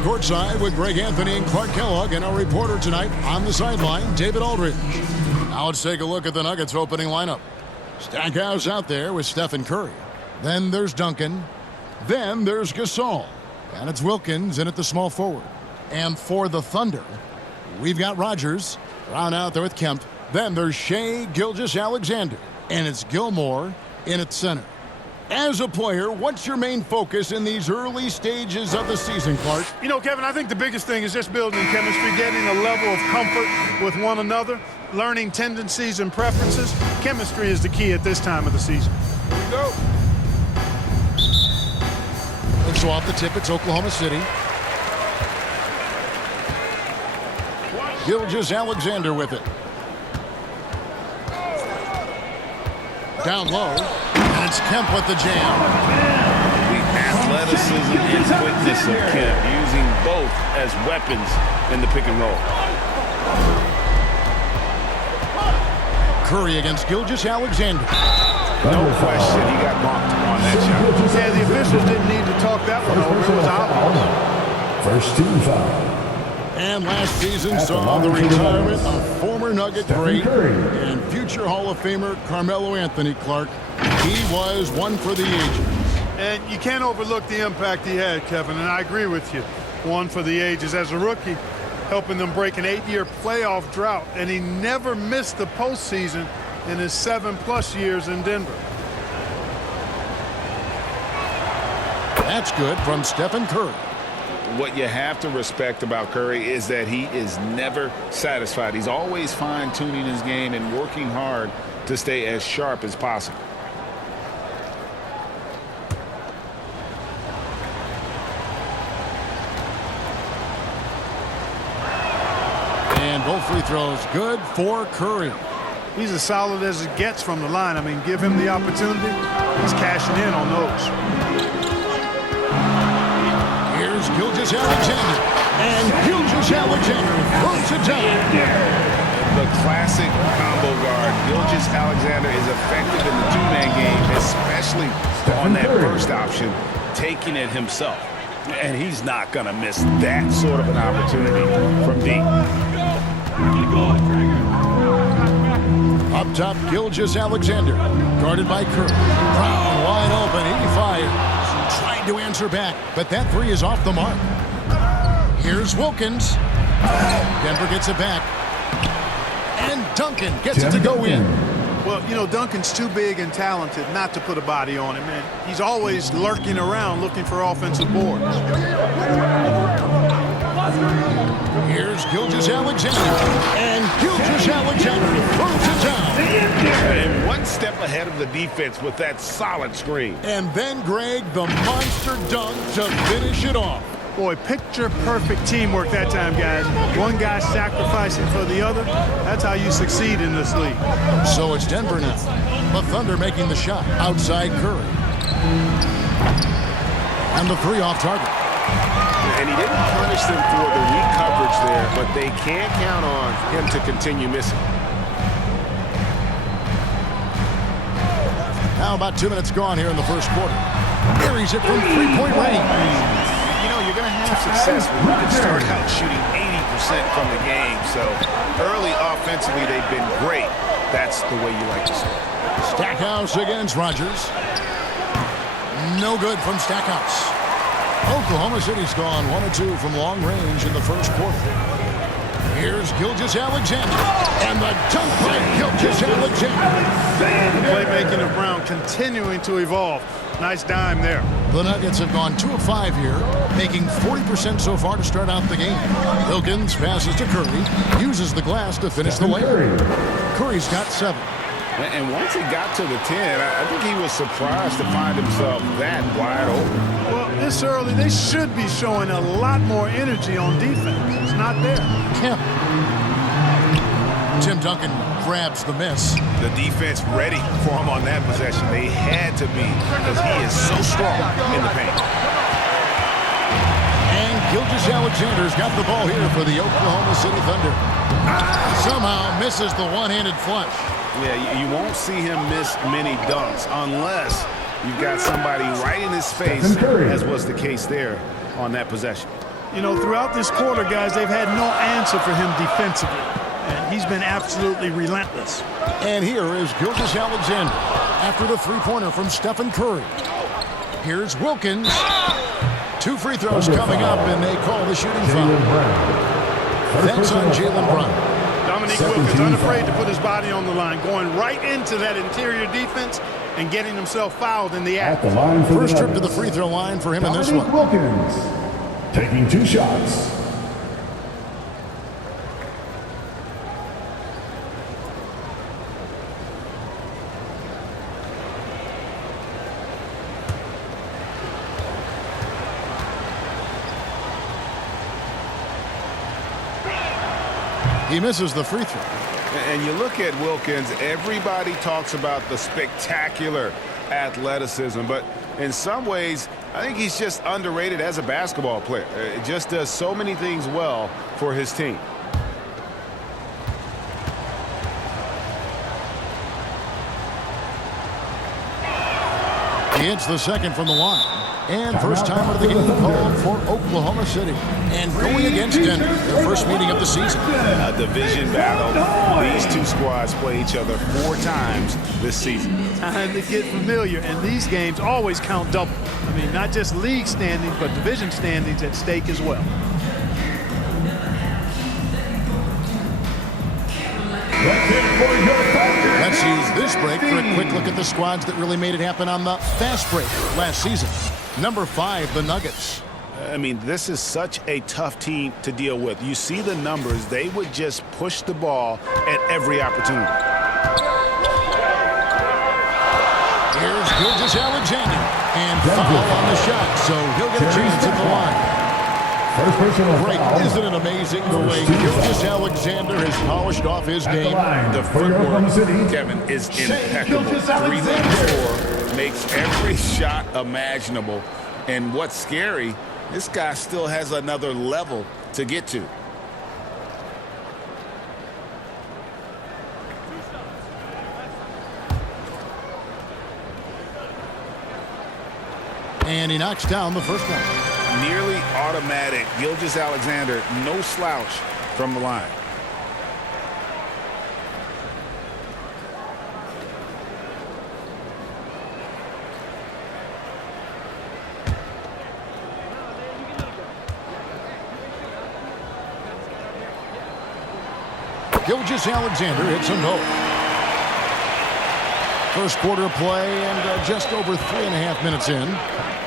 courtside with Greg Anthony and Clark Kellogg, and our reporter tonight on the sideline, David Aldridge. Now let's take a look at the Nuggets opening lineup. Stackhouse out there with Stephen Curry. Then there's Duncan. Then there's Gasol. And it's Wilkins in at the small forward. And for the Thunder, we've got Rodgers. Brown out there with Kemp. Then there's Shai Gilgeous-Alexander. And it's Gilmore in at center. As a player, what's your main focus in these early stages of the season, Clark? You know, Kevin, I think the biggest thing is just building chemistry, getting a level of comfort with one another, learning tendencies and preferences. Chemistry is the key at this time of the season. Here we go. And so off the tip, it's Oklahoma City. Gilgeous-Alexander with it. Down low. And it's Kemp with the jam. The athleticism and quickness of Kemp, using both as weapons in the pick and roll. Curry against Gilgeous-Alexander. No question, he got marked on that shot. Yeah, the officials didn't need to talk that one over. It was obvious. First team foul. And last season saw the retirement of former Nugget great and future Hall of Famer Carmelo Anthony, Clark. He was one for the ages. And you can't overlook the impact he had, Kevin, and I agree with you. One for the ages. As a rookie, helping them break an 8-year playoff drought, and he never missed the postseason in his 7+ years in Denver. That's good from Stephen Curry. What you have to respect about Curry is that he is never satisfied. He's always fine-tuning his game and working hard to stay as sharp as possible. And both free throws good for Curry. He's as solid as it gets from the line. I mean, give him the opportunity. He's cashing in on those. Here's Gilgeous-Alexander. And Gilgeous-Alexander throws it down. The classic combo guard. Gilgeous-Alexander is effective in the two-man game, especially on that first option, taking it himself. And he's not going to miss that sort of an opportunity from deep. Up top, Gilgeous-Alexander, guarded by Curry. Brown wide open, he fires. Trying to answer back, but that three is off the mark. Here's Wilkins. Denver gets it back. And Duncan gets it to go in. Well, you know, Duncan's too big and talented not to put a body on him, man. He's always lurking around looking for offensive boards. Here's Gilgeous-Alexander. And Gilgeous-Alexander throws it down. And one step ahead of the defense with that solid screen. And then Greg, the monster dunk to finish it off. Boy, picture-perfect teamwork that time, guys. One guy sacrificing for the other. That's how you succeed in this league. So it's Denver now. The Thunder making the shot outside Curry. And the three off target. And he didn't punish them for the weak coverage there, but they can't count on him to continue missing. Now about 2 minutes gone here in the first quarter. Carries it from three-point range. You know, you're going to have success when you can start out shooting 80% from the game. So early offensively, they've been great. That's the way you like to start. Stackhouse against Rodgers. No good from Stackhouse. Oklahoma City's gone 1 of 2 from long range in the first quarter. Here's Gilgeous-Alexander. And the dunk by Gilgeous-Alexander. The playmaking of Brown continuing to evolve. Nice dime there. The Nuggets have gone 2 of 5 here, making 40% so far to start out the game. Wilkins passes to Curry, uses the glass to finish the layup. Curry's got 7. And once he got to the 10, I think he was surprised to find himself that wide open. Well, this early, they should be showing a lot more energy on defense. It's not there. Kemp. Tim Duncan grabs the miss. The defense ready for him on that possession. They had to be because he is so strong in the paint. And Gilgeous-Alexander's got the ball here for the Oklahoma City Thunder. Somehow misses the one-handed flush. Yeah, you won't see him miss many dunks unless you've got somebody right in his face, as was the case there on that possession. You know, throughout this quarter, guys, they've had no answer for him defensively. And he's been absolutely relentless. And here is Gilgeous-Alexander after the three-pointer from Stephen Curry. Here's Wilkins. 2 free throws coming up, and they call the shooting foul. That's on Jaylen Brown. Dominique Wilkins unafraid to put his body on the line, going right into that interior defense and getting himself fouled in the act. First trip to the free throw line for him in this one. Wilkins taking 2 shots. He misses the free throw. And you look at Wilkins, everybody talks about the spectacular athleticism, but in some ways, I think he's just underrated as a basketball player. It just does so many things well for his team. He hits the second from the line. And first time of the game called for Oklahoma City. And going against Denver, their first meeting of the season. A division battle. These two squads play each other 4 times this season. Time to get familiar, and these games always count double. I mean, not just league standings, but division standings at stake as well. Let's use this break for a quick look at the squads that really made it happen on the fast break last season. Number 5, the Nuggets. I mean, this is such a tough team to deal with. You see the numbers. They would just push the ball at every opportunity. Here's Gilgeous-Alexander. And foul on the shot, so he'll get a chance at the line. Great. Isn't it amazing the way Gilgeous-Alexander has polished off his game? The footwork, Kevin, is impeccable. 3-4 makes every shot imaginable. And what's scary, this guy still has another level to get to. And he knocks down the first one. Nearly automatic. Gilgeous-Alexander, no slouch from the line. Gilgeous-Alexander hits them both. First quarter play and just over 3.5 minutes in.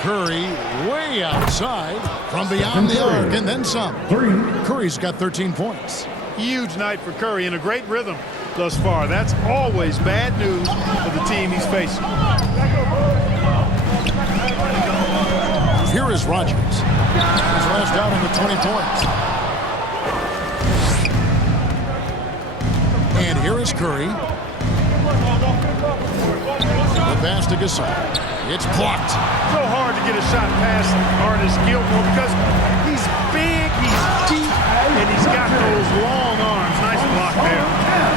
Curry way outside from beyond the arc and then some. Curry's got 13 points. Huge night for Curry and a great rhythm thus far. That's always bad news for the team he's facing. Here is Rogers. His last outing with 20 points. And here is Curry. The pass to Gasol. It's blocked. So hard to get a shot past Artis Gilmore because he's big, he's deep, and he's got those long arms. Nice block there.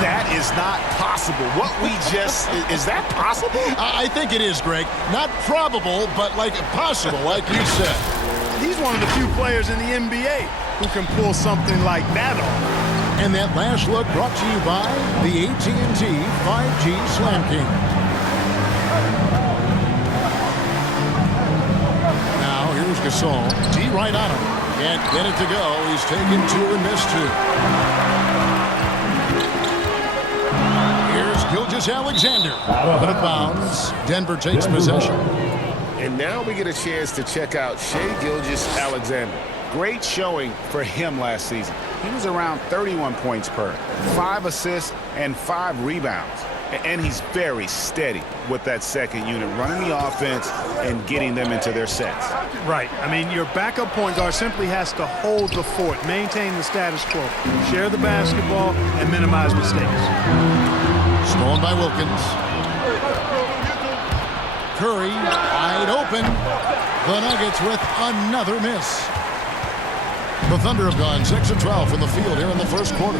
That is not possible. What we just, is that possible? I think it is, Greg. Not probable, but like possible, like you said. He's one of the few players in the NBA who can pull something like that off. And that last look brought to you by the AT&T 5G Slam King. Now here's Gasol. D right on him. Can't get it to go. He's taken 2 and missed 2. Here's Gilgeous-Alexander. Out of bounds. Denver takes possession. And now we get a chance to check out Shai Gilgeous-Alexander. Great showing for him last season. He was around 31 points per, 5 assists, and 5 rebounds. And he's very steady with that second unit, running the offense and getting them into their sets. Right. I mean, your backup point guard simply has to hold the fort, maintain the status quo, share the basketball, and minimize mistakes. Stolen by Wilkins. Curry wide open. The Nuggets with another miss. The Thunder have gone 6 of 12 from the field here in the first quarter.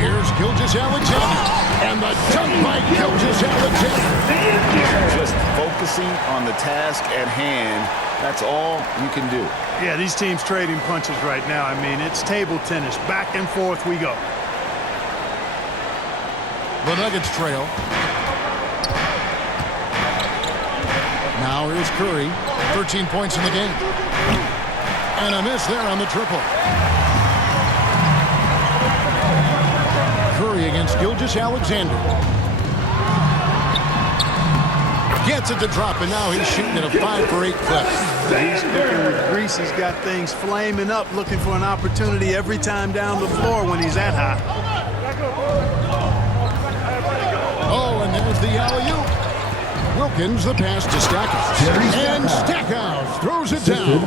Here's Gilgeous-Alexander. And the dunk by Gilgeous-Alexander. Just focusing on the task at hand. That's all you can do. Yeah, these teams trading punches right now. I mean, it's table tennis. Back and forth we go. The Nuggets trail. Now here's Curry. 13 points in the game. And a miss there on the triple. Curry against Gilgeous-Alexander. Gets it to drop, and now he's shooting at a 5 for 8 clip. He's looking with grease. He's got things flaming up, looking for an opportunity every time down the floor when he's that high. Oh, and there's the alley-oop. Wilkins, the pass to Stackhouse. And Stackhouse throws it down.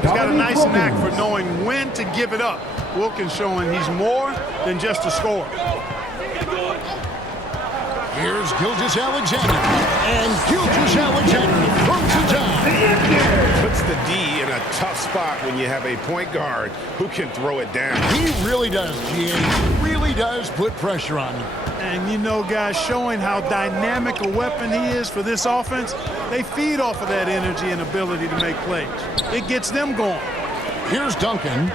He's got a nice knack for knowing when to give it up. Wilkins showing he's more than just a scorer. Here's Gilgeous-Alexander. And Gilgeous-Alexander throws it down. Puts the D in a tough spot when you have a point guard who can throw it down. He really does, GA. He really does put pressure on you. And you know, guys, showing how dynamic a weapon he is for this offense, they feed off of that energy and ability to make plays. It gets them going. Here's Duncan,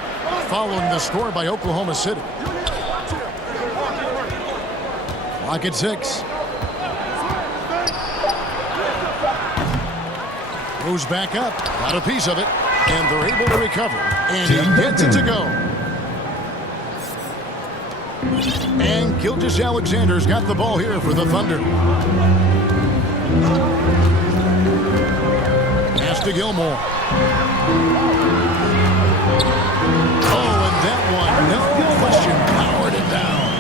following the score by Oklahoma City. Clock at 6. Goes back up, got a piece of it, and they're able to recover. And he gets it to go. And Gilgeous-Alexander's got the ball here for the Thunder. Pass to Gilmore. Oh, and that one, no question, powered it down.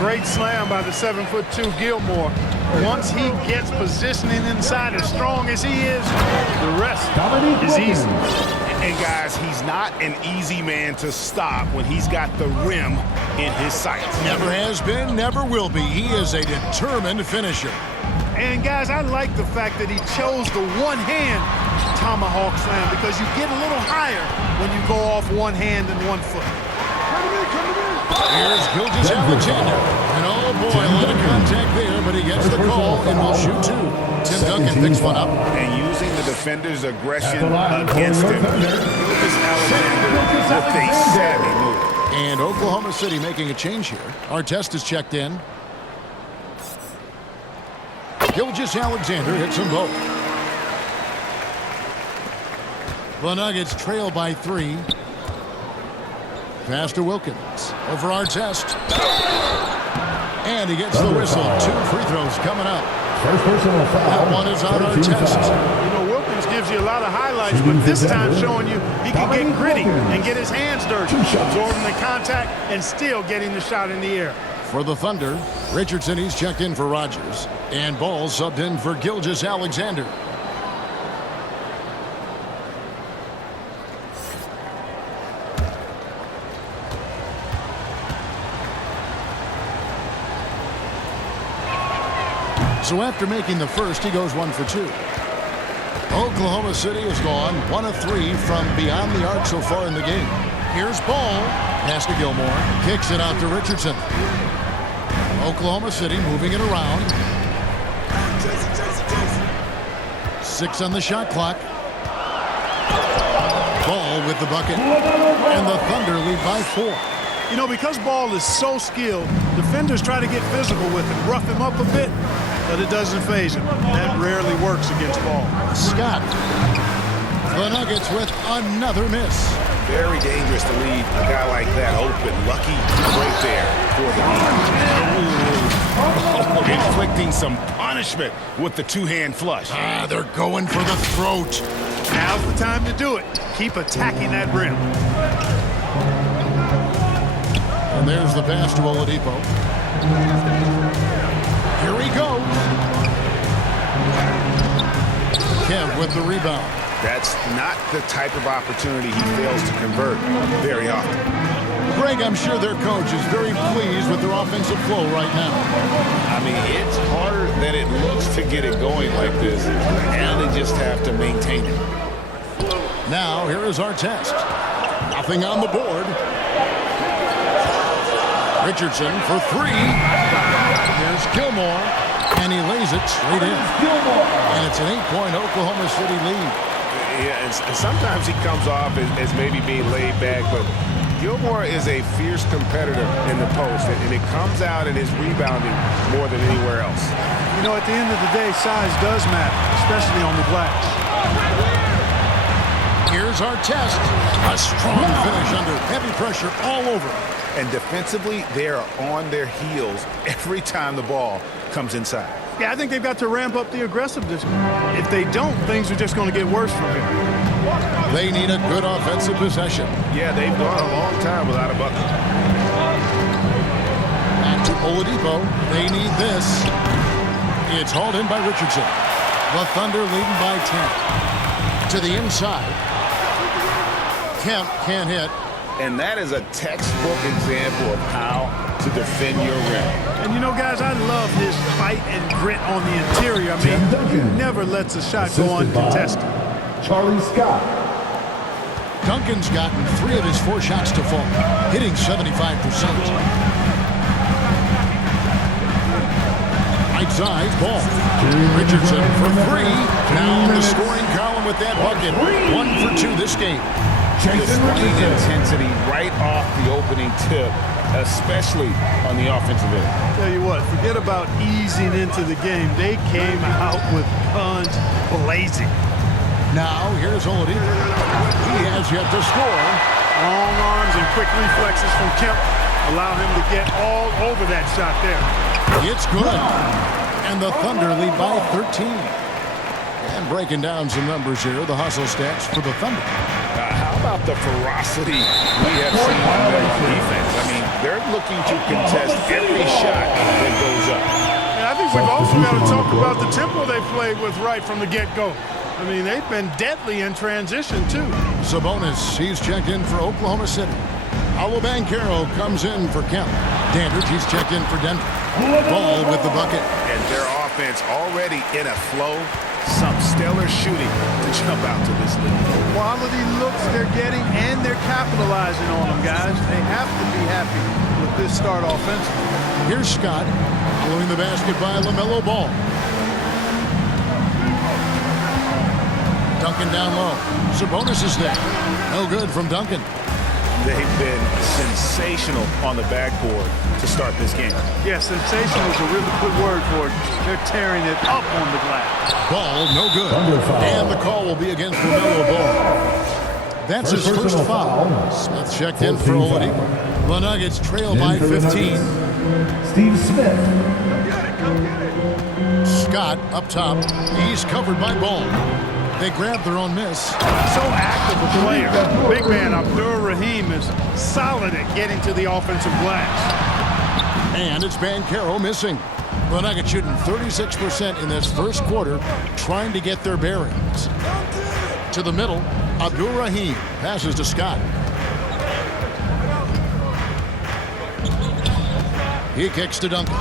Great slam by the 7'2" Gilmore. Once he gets positioning inside as strong as he is, the rest is easy. And guys, he's not an easy man to stop when he's got the rim in his sights. Never has been, never will be. He is a determined finisher. And guys, I like the fact that he chose the one-hand tomahawk slam because you get a little higher when you go off one hand and 1 foot. Here's Gilgeous-Alexander. And oh boy, a lot of contact there, but he gets the call and will shoot 2. Tim Duncan picks one up. And using the defender's aggression against him. Gilgeous-Alexander with a savvy move. And Oklahoma City making a change here. Artest is checked in. Gilgeous-Alexander hits them both. The Nuggets trail by 3. Pass to Wilkins. Over Artest. And he gets the whistle. 2 free throws coming up. First personal foul. That one is on Artest. You know, Wilkins gives you a lot of highlights, but this time showing you he can get gritty and get his hands dirty, absorbing the contact and still getting the shot in the air. For the Thunder, Richardson, he's checked in for Rogers. And Ball subbed in for Gilgeous-Alexander. So after making the first, he goes 1 for 2. Oklahoma City has gone 1 of 3 from beyond the arc so far in the game. Here's Ball. Pass to Gilmore. Kicks it out to Richardson. Oklahoma City moving it around. 6 on the shot clock. Ball with the bucket. And the Thunder lead by 4. You know, because Ball is so skilled, defenders try to get physical with him, rough him up a bit, but it doesn't faze him. That rarely works against Ball. Scott. The Nuggets with another miss. Very dangerous to leave a guy like that open. Lucky right there for the lead. Inflicting some punishment with the 2-hand flush. They're going for the throat. Now's the time to do it. Keep attacking that rim. And there's the pass to Oladipo. Here he goes. Kev with the rebound. That's not the type of opportunity he fails to convert very often. Greg, I'm sure their coach is very pleased with their offensive flow right now. I mean, it's harder than it looks to get it going like this. And they just have to maintain it. Now, here is Artest. Nothing on the board. Richardson for three. Here's Gilmore, and he lays it straight in. And it's an 8-point Oklahoma City lead. Yeah, and sometimes he comes off as maybe being laid back, but Gilmore is a fierce competitor in the post, and it comes out in his rebounding more than anywhere else. You know, at the end of the day, size does matter, especially on the glass. Here's our test. A strong finish under heavy pressure all over. And defensively, they are on their heels every time the ball comes inside. Yeah, I think they've got to ramp up the aggressiveness. If they don't, things are just going to get worse from here. They need a good offensive possession. Yeah, they've gone a long time without a bucket. Back to Oladipo. They need this. It's hauled in by Richardson. The Thunder leading by 10. To the inside. Kemp can't hit. And that is a textbook example of how to defend your rim. And you know, guys, I love his fight and grit on the interior. I mean, he never lets a shot go uncontested. Charlie Scott. Duncan's gotten 3 of his 4 shots to fall, hitting 75%. Right side, ball. Richardson for 3. Now in the scoring column with that bucket. 1 for 2 this game. Displaying intensity right off the opening tip, especially on the offensive end. Tell you what, forget about easing into the game. They came out with guns blazing. Now here's Oladipo. He has yet to score. Long arms and quick reflexes from Kemp allow him to get all over that shot there. It's good. And the Thunder lead by 13. And breaking down some numbers here, the hustle stats for the Thunder. How about the ferocity we have seen on their defense? I mean, they're looking to contest every shot that goes up. And I think we've also got to talk about the tempo they played with right from the get-go. I mean, they've been deadly in transition, too. Sabonis, he's checked in for Oklahoma City. Paolo Banchero comes in for Kemp. Dandridge, he's checked in for Denver. Ball with the bucket. And their offense already in a flow. Some stellar shooting to jump out to this league. Quality looks they're getting, and they're capitalizing on them, guys. They have to be happy with this start offensively. Here's Scott following the basket by LaMelo Ball. Duncan down low. Sabonis is there. No good from Duncan. They've been sensational on the backboard to start this game. Yeah, sensational is a really good word for it. They're tearing it up on the glass. Ball, no good. And the call will be against LaMelo Ball. That's his first foul. Smith checked in for Oladipo. The Nuggets trail by 15. Steve Smith. Scott up top. He's covered by Ball. They grab their own miss. So active a player. Big man Abdur-Rahim is solid at getting to the offensive glass. And it's Banchero missing. The Nuggets shooting 36% in this first quarter, trying to get their bearings. To the middle, Abdur-Rahim passes to Scott. He kicks to Duncan.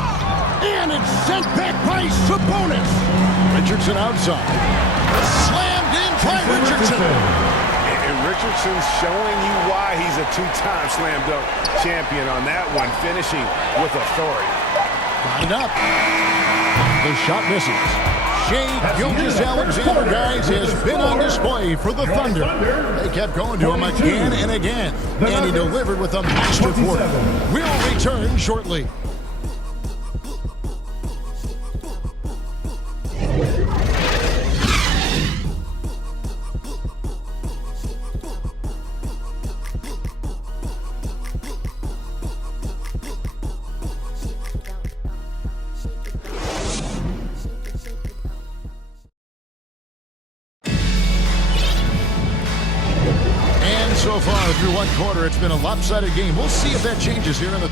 And it's sent back by Sabonis. Richardson outside. Slammed in by Richardson. And Richardson's showing you why he's a 2-time slam dunk champion on that one, finishing with authority. Got it up. The shot misses. Shea Gilgeous-Alexander, guys, has been on display for the Thunder. They kept going to him again and again, and he delivered with a master quarter. We'll return shortly. So far through one quarter, it's been a lopsided game. We'll see if that changes here in the